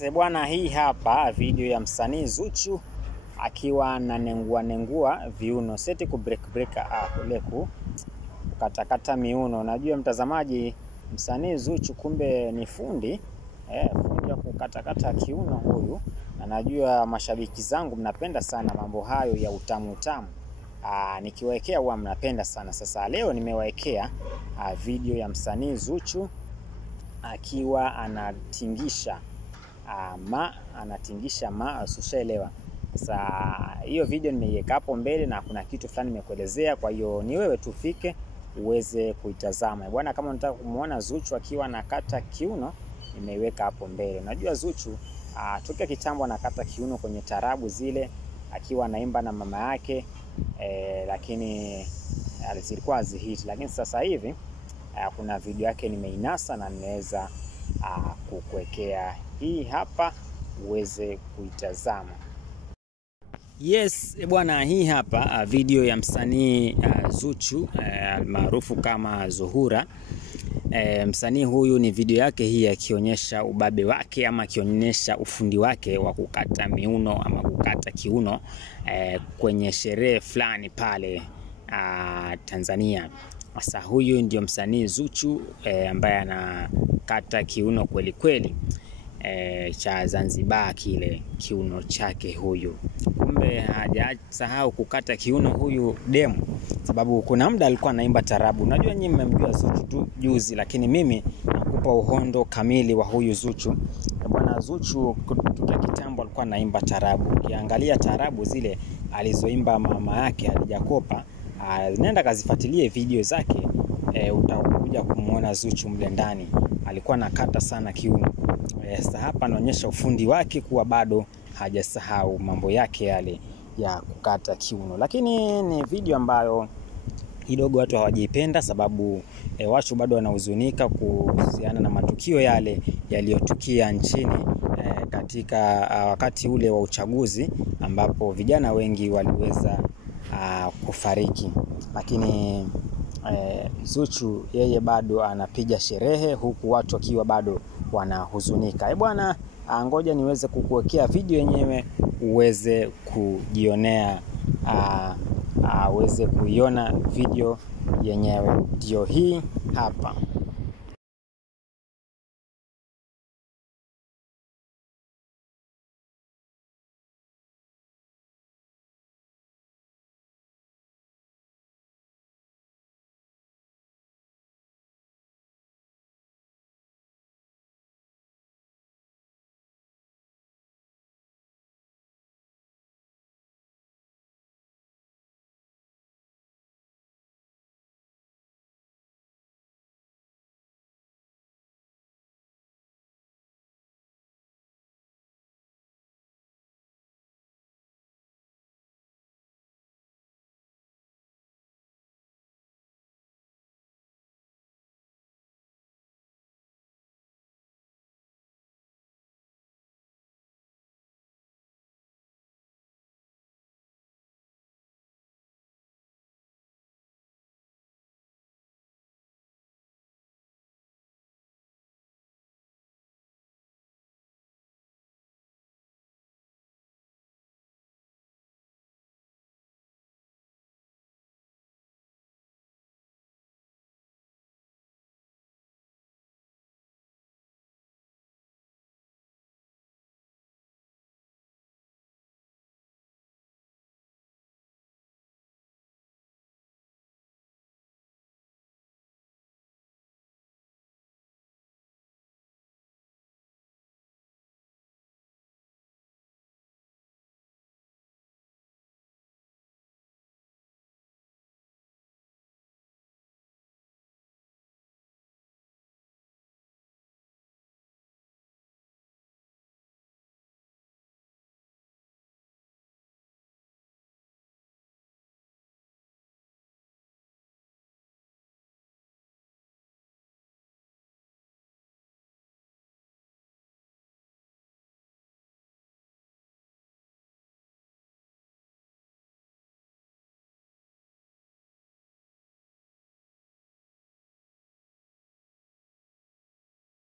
Yes, bwana, hii hapa video ya msanii Zuchu akiwa na nengua viuno, seti ku break kule kukatakata miuno. Najua mtazamaji, msanii Zuchu kumbe ni fundi fundi ya kukatakata kiuno huyu, na najua mashabiki zangu mnapenda sana mambo hayo ya utamu. Nikiwaekea huwa mnapenda sana. Sasa leo nimewaekea video ya msanii Zuchu akiwa anatingisha ushaelewa. Sasa hiyo video nimeiweka hapo mbele na kuna kitu fulani nimekuelezea, kwa hiyo ni wewe tufike uweze kuitazama. Bwana, kama unataka kumuona Zuchu akiwa anakata kiuno, nimeiweka hapo mbele. Unajua Zuchu tokea kitambo anakata kiuno kwenye tarabu zile akiwa anaimba na mama yake, lakini zilikuwa hazihit. Lakini sasa hivi kuna video yake nimeinasa na nimeweza kukuwekea hii hapa uweze kuitazama. Yes bwana, hii hapa video ya msanii Zuchu maarufu kama Zuhura. Msanii huyu ni video yake hii akionyesha ubabe wake ama akionyesha ufundi wake wa kukata miuno ama kukata kiuno kwenye sherehe fulani pale Tanzania. Sasa huyu ndio msanii Zuchu ambaye anakata kiuno kweli kweli, cha Zanzibar, kile kiuno chake huyu. Kumbe hajasahau kukata kiuno huyu demu, sababu kuna muda alikuwa anaimba tarabu. Unajua nyinyi mmemjua Zuchu tu juzi, lakini mimi nakupa uhondo kamili wa huyu Zuchu. Bwana, Zuchu kutoka kitambo alikuwa anaimba tarabu. Ukiangalia tarabu zile alizoimba mama yake Alijakopa, nenda kazifuatilie video zake, utakuja kumuona Zuchu mle ndani alikuwa anakata sana kiuno. Sasa hapa anaonyesha ufundi wake kuwa bado hajasahau mambo yake yale ya kukata kiuno. Lakini ni video ambayo kidogo watu hawajaipenda, sababu watu bado wanahuzunika kuhusiana na matukio yale yaliyotukia nchini katika wakati ule wa uchaguzi, ambapo vijana wengi waliweza kufariki. Lakini Zuchu yeye bado anapiga sherehe huku watu wakiwa bado wanahuzunika. Bwana, ngoja niweze kukuwekea video yenyewe uweze kujionea, uweze kuiona video yenyewe. Ndio hii hapa.